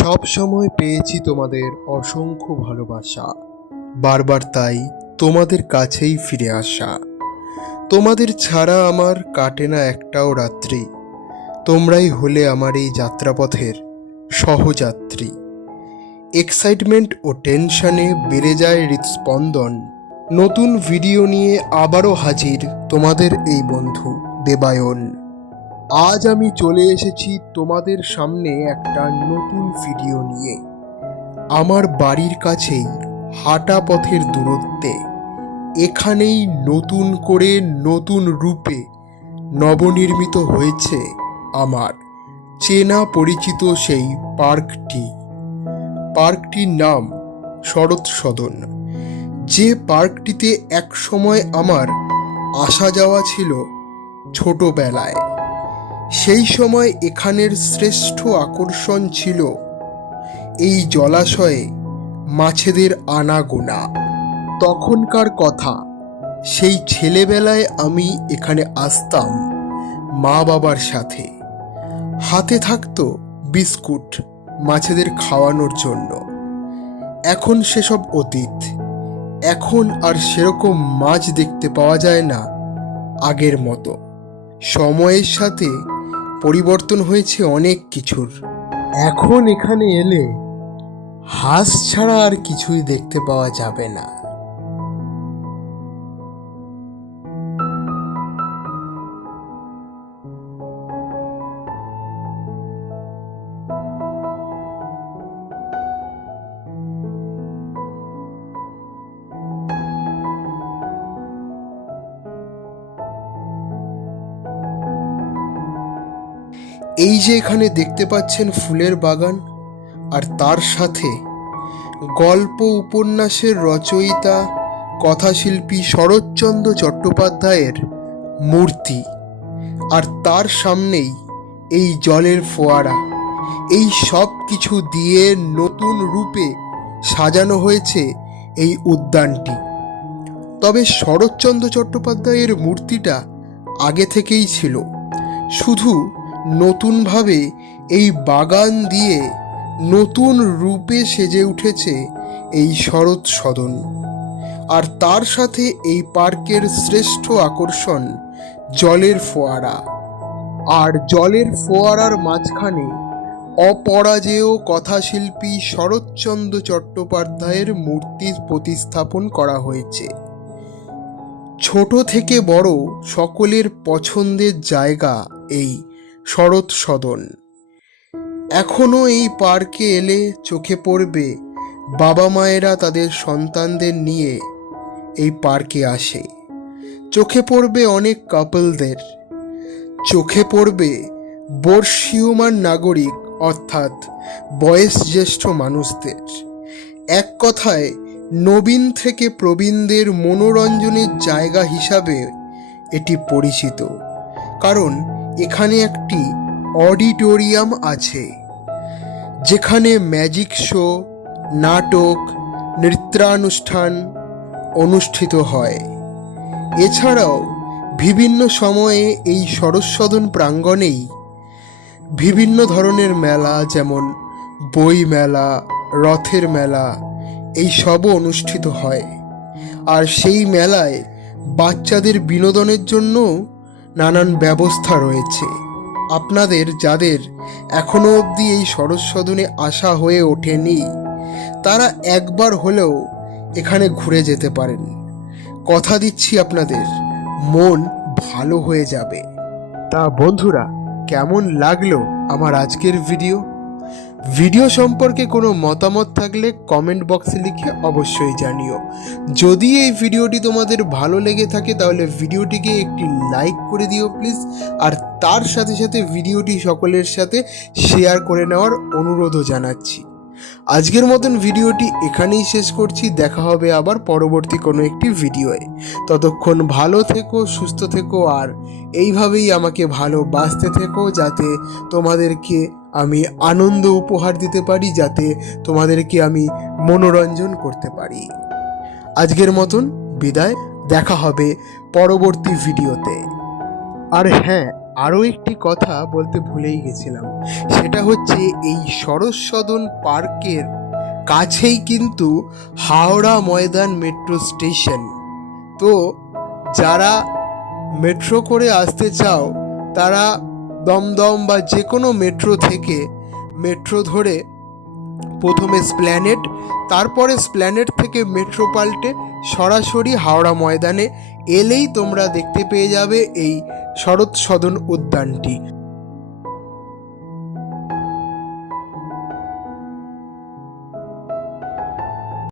সব সময় পেয়েছি তোমাদের অসংখ্য ভালোবাসা, বারবার তাই তোমাদের কাছেই ফিরে আসা। তোমাদের ছাড়া আমার কাটে না একটাও রাত্রি। তোমরাই হলে আমার এই যাত্রাপথের সহযাত্রী। এক্সাইটমেন্ট ও টেনশনে বেড়ে যায় হৃদস্পন্দন। নতুন ভিডিও নিয়ে আবারও হাজির তোমাদের এই বন্ধু দেবায়ন। আজ আমি চলে এসেছি তোমাদের সামনে একটা নতুন ভিডিও নিয়ে। আমার বাড়ির কাছেই হাঁটা পথের দূরত্বে এখানেই নতুন করে নতুন রূপে নবনির্মিত হয়েছে আমার চেনা পরিচিত সেই পার্কটির নাম শরৎ সদন। যে পার্কটিতে এক সময় আমার আসা যাওয়া ছিল ছোটবেলায়। সেই সময় এখানের শ্রেষ্ঠ আকর্ষণ ছিল এই জলাশয়ে মাছেদের আনাগোনা। তখনকার কথা, সেই ছেলেবেলায় আমি এখানে আসতাম মা বাবার সাথে। হাতে থাকতো বিস্কুট মাছেদের খাওয়ানোর জন্য। এখন সেসব অতীত। এখন আর সেরকম মাছ দেখতে পাওয়া যায় না আগের মতো। সময়ের সাথে পরিবর্তন হয়েছে অনেক কিছুর। এখন এখানে এলে হাঁস ছাড়া আর কিছুই দেখতে পাওয়া যাবে না। এই যে এখানে দেখতে পাচ্ছেন ফুলের বাগান, আর তার সাথে গল্প উপন্যাসের রচয়িতা কথাশিল্পী শরৎচন্দ্র চট্টোপাধ্যায়ের মূর্তি, আর তার সামনেই এই জলের ফোয়ারা। এই সব কিছু দিয়ে নতুন রূপে সাজানো হয়েছে এই উদ্যানটি। তবে শরৎচন্দ্র চট্টোপাধ্যায়ের মূর্তিটা আগে থেকেই ছিল, শুধু নতুনভাবে এই বাগান দিয়ে নতুন রূপে সেজে উঠেছে এই শরৎ সদন। আর তার সাথে এই পার্কের শ্রেষ্ঠ আকর্ষণ জলের ফোয়ারা। আর জলের ফোয়ারার মাঝখানে অপরাজেয় কথাশিল্পী শরৎচন্দ্র চট্টোপাধ্যায়ের মূর্তি প্রতিস্থাপন করা হয়েছে। ছোট থেকে বড় সকলের পছন্দের জায়গা এই শরৎ সদন। এখনও এই পার্কে এলে চোখে পড়বে বাবা মায়েরা তাদের সন্তানদের নিয়ে এই পার্কে আসে। চোখে পড়বে অনেক কাপলদের, চোখে পড়বে বর্ষীয়মান নাগরিক অর্থাৎ বয়সজ্যেষ্ঠ মানুষদের। এক কথায় নবীন থেকে প্রবীণদের মনোরঞ্জনের জায়গা হিসাবে এটি পরিচিত। কারণ এখানে একটি অডিটোরিয়াম আছে, যেখানে ম্যাজিক শো, নাটক, নৃত্যানুষ্ঠান অনুষ্ঠিত হয়। এছাড়াও বিভিন্ন সময়ে এই শরৎ সদন প্রাঙ্গণেই বিভিন্ন ধরনের মেলা, যেমন বই মেলা, রথের মেলা, এই সবও অনুষ্ঠিত হয়। আর সেই মেলায় বাচ্চাদের বিনোদনের জন্য নানান ব্যবস্থা রয়েছে। আপনাদের যাদের এখনো অবধি এই শরৎ সদনে আসা হয়ে ওঠেনি, তারা একবার হলেও এখানে ঘুরে যেতে পারেন। কথা দিচ্ছি আপনাদের মন ভালো হয়ে যাবে। তা বন্ধুরা, কেমন লাগলো আমার আজকের ভিডিও সম্পর্কে কোনো মতামত থাকলে কমেন্ট বক্সে লিখে অবশ্যই জানিও। যদি এই ভিডিওটি তোমাদের ভালো লেগে থাকে তাহলে ভিডিওটিকে একটি লাইক করে দিও প্লিজ। আর তার সাথে সাথে ভিডিওটি সকলের সাথে শেয়ার করে নেওয়ার অনুরোধও জানাচ্ছি। আজকের মতন ভিডিওটি এখানেই শেষ করছি। দেখা হবে আবার পরবর্তী কোনো একটি ভিডিওয়ে। ততক্ষণ ভালো থেকো, সুস্থ থেকো, আর এইভাবেই আমাকে ভালোবাসতে থেকো, যাতে তোমাদেরকে আমি আনন্দ উপহার দিতে পারি, যাতে তোমাদেরকে আমি মনোরঞ্জন করতে পারি। আজকের মতন বিদায়, দেখা হবে পরবর্তী ভিডিওতে। আর হ্যাঁ, আরও একটি কথা বলতে ভুলেই গেছিলাম, সেটা হচ্ছে এই সরোজ সদন পার্কের কাছেই কিন্তু হাওড়া ময়দান মেট্রো স্টেশন। তো যারা মেট্রো করে আসতে চাও তারা দমদম বা যে কোনো মেট্রো থেকে মেট্রো ধরে প্রথমে স্প্ল্যানেড, তারপরে স্প্ল্যানেড থেকে মেট্রো পাল্টে সরাসরি হাওড়া ময়দানে এলেই তোমরা দেখতে পেয়ে যাবে এই শরৎ সদন উদ্যানটি।